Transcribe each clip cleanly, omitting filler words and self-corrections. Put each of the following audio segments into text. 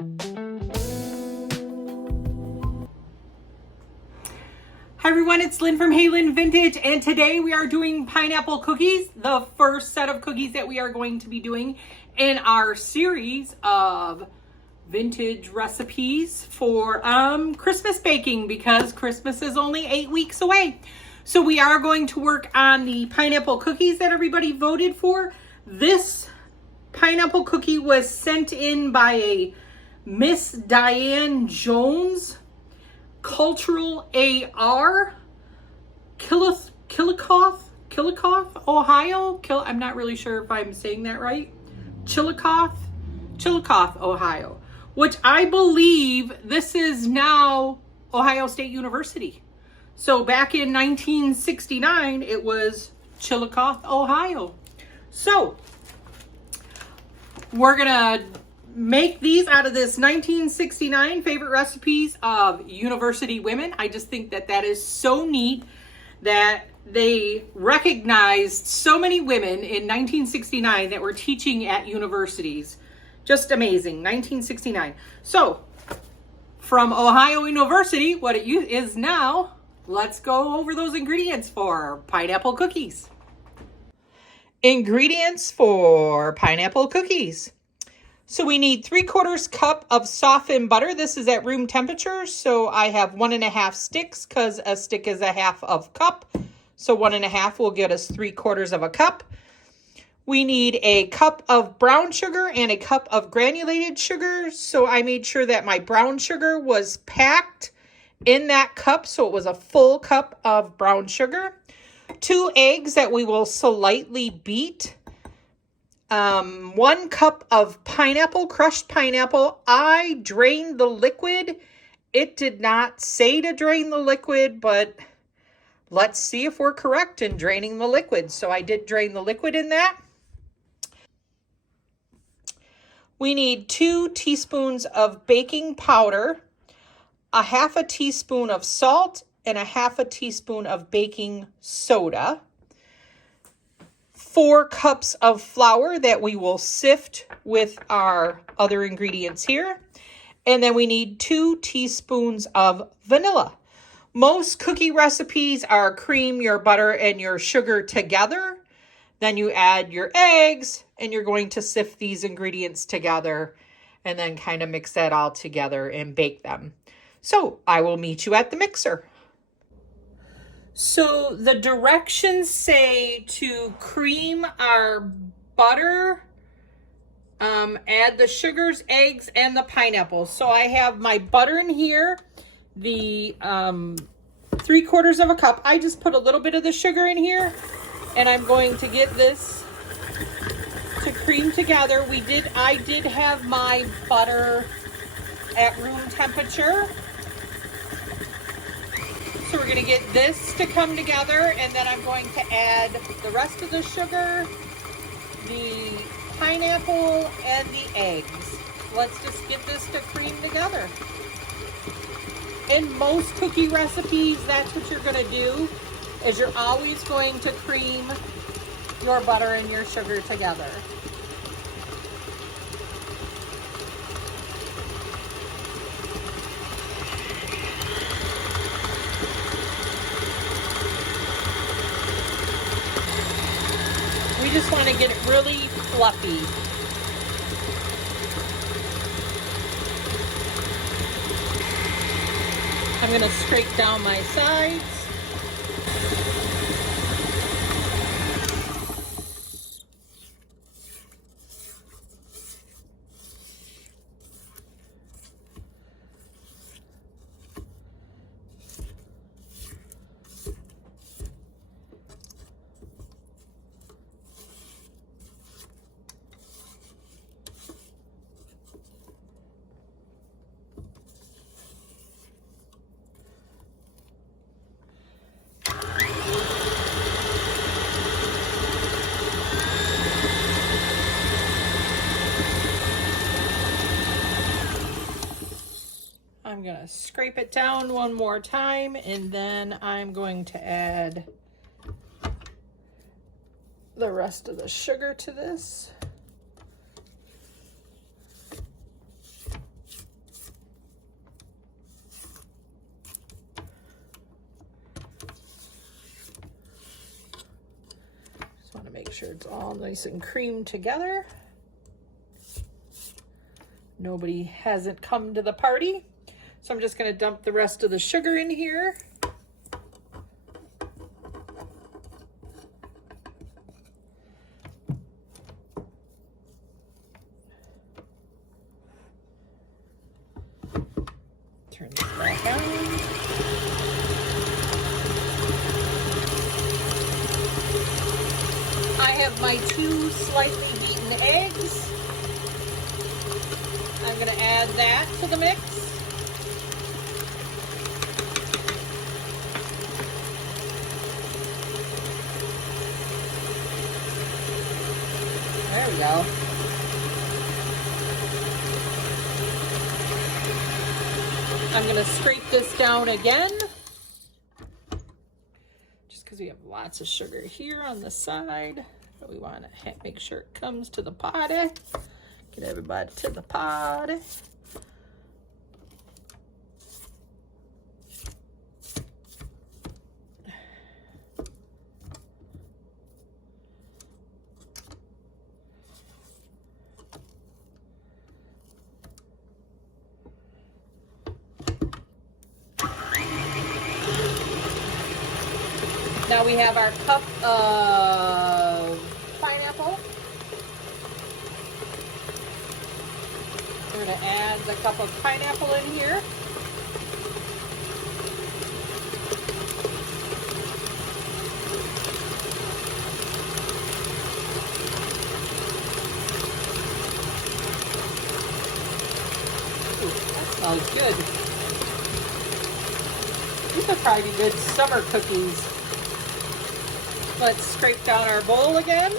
Hi everyone, it's Lynn from Hey Lynn Vintage, and today we are doing pineapple cookies, the first set of cookies that we are going to be doing in our series of vintage recipes for Christmas baking, because Christmas is only 8 weeks away. So we are going to work on the pineapple cookies that everybody voted for. This pineapple cookie was sent in by a Miss Diane Jones, Cultural AR, Chillicothe, Ohio. I'm not really sure if I'm saying that right. Chillicothe, Ohio, which I believe this is now Ohio State University. So back in 1969, it was Chillicothe, Ohio. So we're gonna make these out of this 1969 favorite recipes of university women. I just think that that is so neat that they recognized so many women in 1969 that were teaching at universities. Just amazing, 1969. So from Ohio University, what it is now, let's go over those ingredients for pineapple cookies. Ingredients for pineapple cookies. So we need 3/4 cup of softened butter. This is at room temperature. So I have 1.5 sticks because a stick is a half of cup. So 1.5 will get us 3/4 of a cup. We need a cup of brown sugar and a cup of granulated sugar. So I made sure that my brown sugar was packed in that cup. So it was a full cup of brown sugar. 2 eggs that we will slightly beat. 1 cup of pineapple, crushed pineapple. I drained the liquid. It did not say to drain the liquid, but let's see if we're correct in draining the liquid. So I did drain the liquid in that. We need 2 teaspoons of baking powder, a 1/2 teaspoon of salt, and a 1/2 teaspoon of baking soda. 4 cups of flour that we will sift with our other ingredients here. And then we need 2 teaspoons of vanilla. Most cookie recipes are cream your butter and your sugar together. Then you add your eggs and you're going to sift these ingredients together and then kind of mix that all together and bake them. So I will meet you at the mixer. So the directions say to cream our butter, add the sugars, eggs, and the pineapple. So I have my butter in here, the 3/4 of a cup. I just put a little bit of the sugar in here, and I'm going to get this to cream together. I did have my butter at room temperature. So we're going to get this to come together, and then I'm going to add the rest of the sugar, the pineapple, and the eggs. Let's just get this to cream together. In most cookie recipes, that's what you're going to do, is you're always going to cream your butter and your sugar together. We just want to get it really fluffy. I'm going to scrape down my sides. I'm gonna scrape it down one more time, and then I'm going to add the rest of the sugar to this. sure it's all nice and creamed together. Nobody hasn't come to the party. So I'm just gonna dump the rest of the sugar in here. Turn this back on. I have my 2 slightly beaten eggs. I'm going to add that to the mix. There we go. I'm going to scrape this down again, just because we have lots of sugar here on the side. But we want to make sure it comes to the potty. Get everybody to the potty. Now we have our cup of pineapple. We're going to add the cup of pineapple in here. Ooh, that smells good. These would probably be good summer cookies. Let's scrape down our bowl again.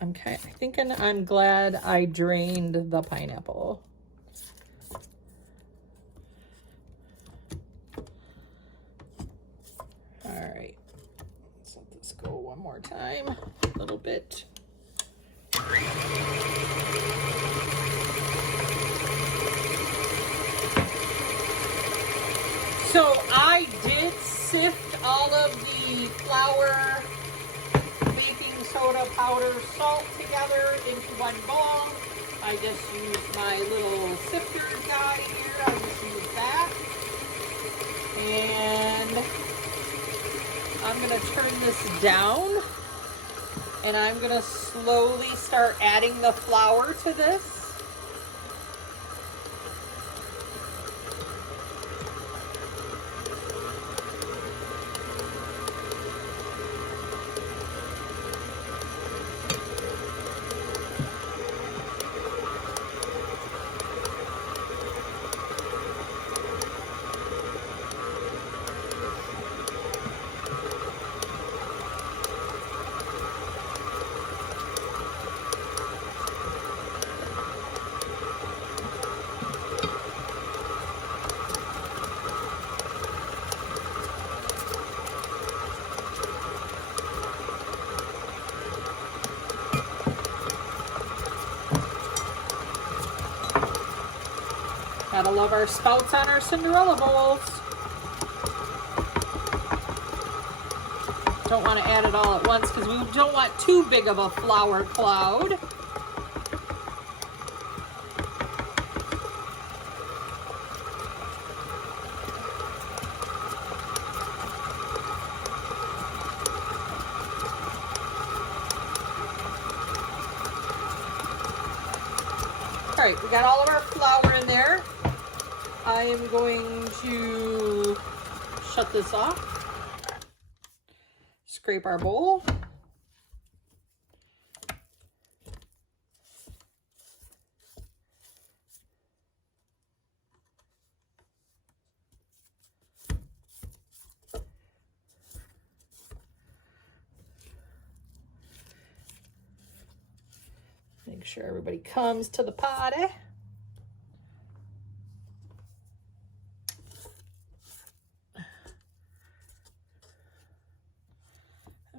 Okay, I'm glad I drained the pineapple. All right, let's let this go one more time, a little bit. So I did sift all of the flour, baking soda, powder, salt together into one bowl. I just used my little sifter guy here. I just used that. And I'm going to turn this down. And I'm going to slowly start adding the flour to this. Gotta love our spouts on our Cinderella bowls. Don't want to add it all at once because we don't want too big of a flour cloud. All right, we got all of our flour in there. I am going to shut this off. Scrape our bowl. Make sure everybody comes to the potty.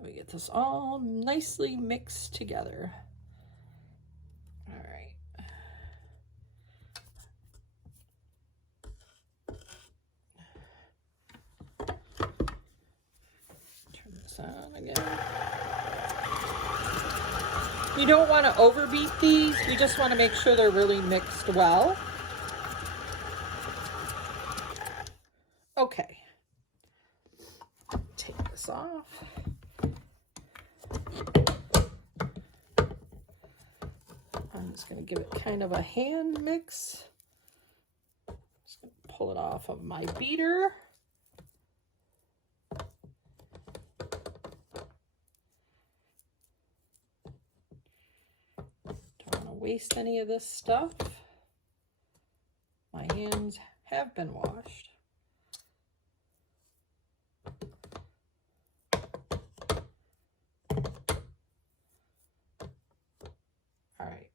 We get this all nicely mixed together. All right. this on again. You don't want to overbeat these. You just want to make sure they're really mixed well. Okay. Take this off. I'm just going to give it kind of a hand mix. Just going to pull it off of my beater. Don't want to waste any of this stuff. My hands have been washed. All right.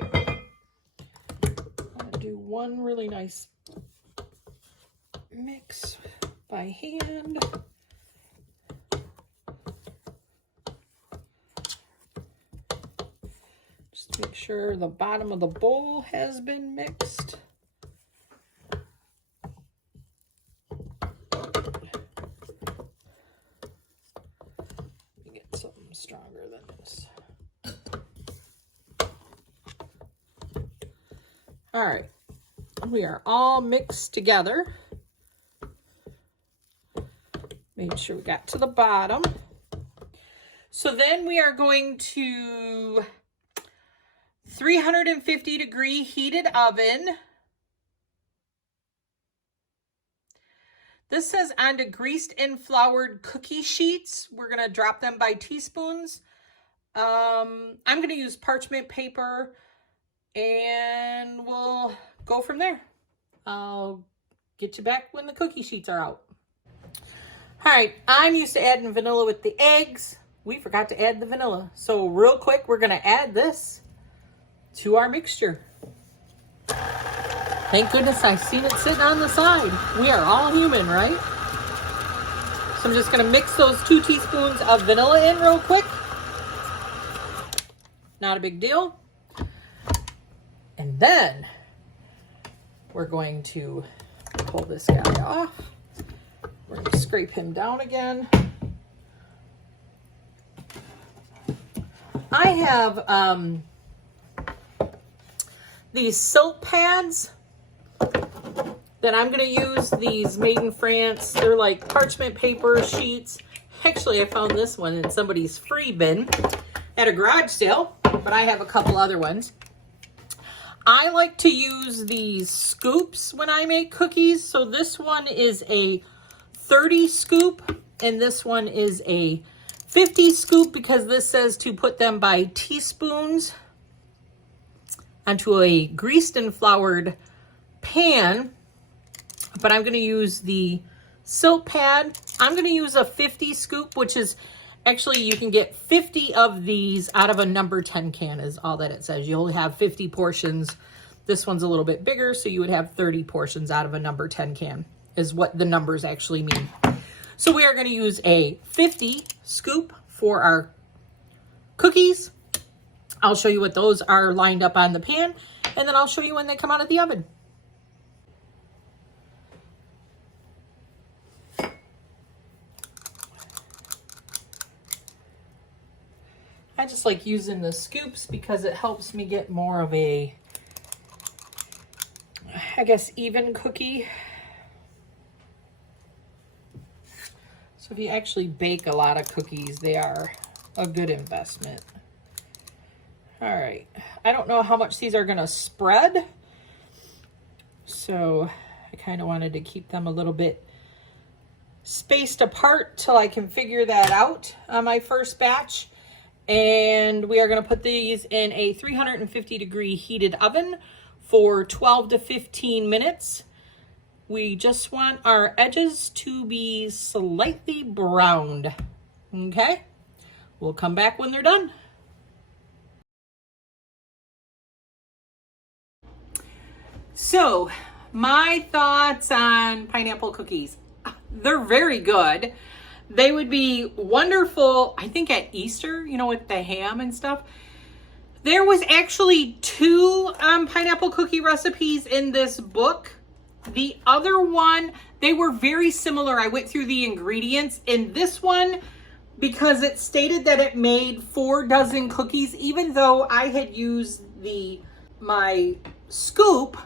I'm going to do one really nice mix by hand. Just make sure the bottom of the bowl has been mixed. Get something stronger than this. All right, we are all mixed together. Make sure we got to the bottom. So then we are going to 350 degree heated oven. This says onto greased and floured cookie sheets. We're gonna drop them by teaspoons. I'm gonna use parchment paper and we'll go from there. I'll get you back when the cookie sheets are out. All right, I'm used to adding vanilla with the eggs. We forgot to add the vanilla. So real quick, we're gonna add this to our mixture. Thank goodness I've seen it sitting on the side. We are all human, right? So I'm just gonna mix those 2 teaspoons of vanilla in real quick. Not a big deal. And then we're going to pull this guy off. We're gonna scrape him down again. I have these silk pads that I'm gonna use, these made in France. They're like parchment paper sheets. Actually, I found this one in somebody's free bin at a garage sale, but I have a couple other ones. I like to use these scoops when I make cookies. So this one is a 30 scoop and this one is a 50 scoop because this says to put them by teaspoons onto a greased and floured pan. But I'm going to use the silk pad. I'm going to use a 50 scoop, which is actually, you can get 50 of these out of a number 10 can is all that it says. You'll have 50 portions. This one's a little bit bigger, so you would have 30 portions out of a number 10 can is what the numbers actually mean. So we are going to use a 50 scoop for our cookies. I'll show you what those are lined up on the pan, and then I'll show you when they come out of the oven. I just like using the scoops because it helps me get more of a, I guess, even cookie. So if you actually bake a lot of cookies, they are a good investment. All right, I don't know how much these are gonna spread. So I kind of wanted to keep them a little bit spaced apart till I can figure that out on my first batch. And we are going to put these in a 350 degree heated oven for 12 to 15 minutes. We just want our edges to be slightly browned. Okay? We'll come back when they're done. So, my thoughts on pineapple cookies. They're very good. They would be wonderful, I think, at Easter, you know, with the ham and stuff. There was actually 2 pineapple cookie recipes in this book. The other one They were very similar. I went through the ingredients. In this one, because it stated that it made 4 dozen cookies, even though I had used my scoop,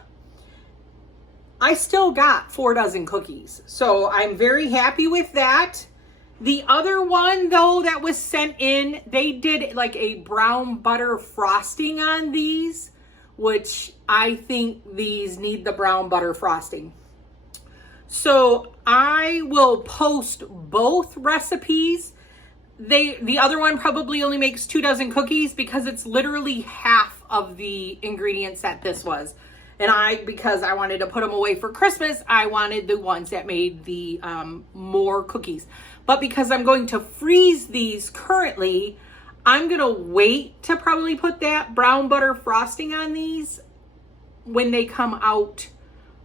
I still got 4 dozen cookies. So I'm very happy with that. The other one though that was sent in, they did like a brown butter frosting on these, which I think these need the brown butter frosting. So I will post both recipes. The other one probably only makes 2 dozen cookies because it's literally half of the ingredients that this was. And because I wanted to put them away for Christmas, I wanted the ones that made the more cookies. But because I'm going to freeze these currently, I'm going to wait to probably put that brown butter frosting on these when they come out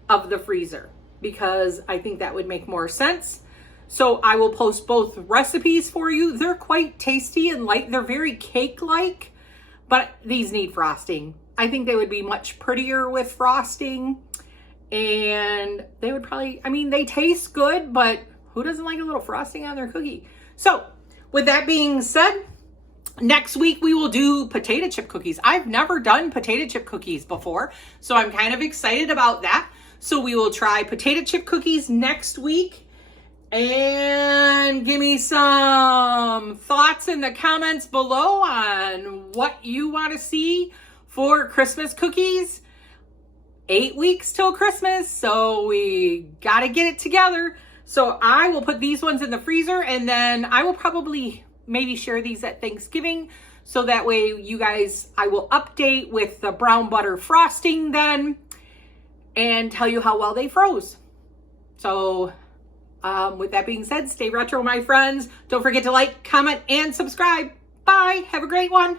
of the freezer, because I think that would make more sense. So I will post both recipes for you. They're quite tasty and light. They're very cake-like, but these need frosting. I think they would be much prettier with frosting, and they would probably, I mean, they taste good, but who doesn't like a little frosting on their cookie? So with that being said, next week we will do potato chip cookies. I've never done potato chip cookies before, so I'm kind of excited about that. So we will try potato chip cookies next week. And give me some thoughts in the comments below on what you want to see for Christmas cookies. 8 weeks till Christmas, so we got to get it together. So I will put these ones in the freezer, and then I will probably maybe share these at Thanksgiving. So that way you guys, I will update with the brown butter frosting then and tell you how well they froze. So with that being said, stay retro, my friends. Don't forget to like, comment, and subscribe. Bye. Have a great one.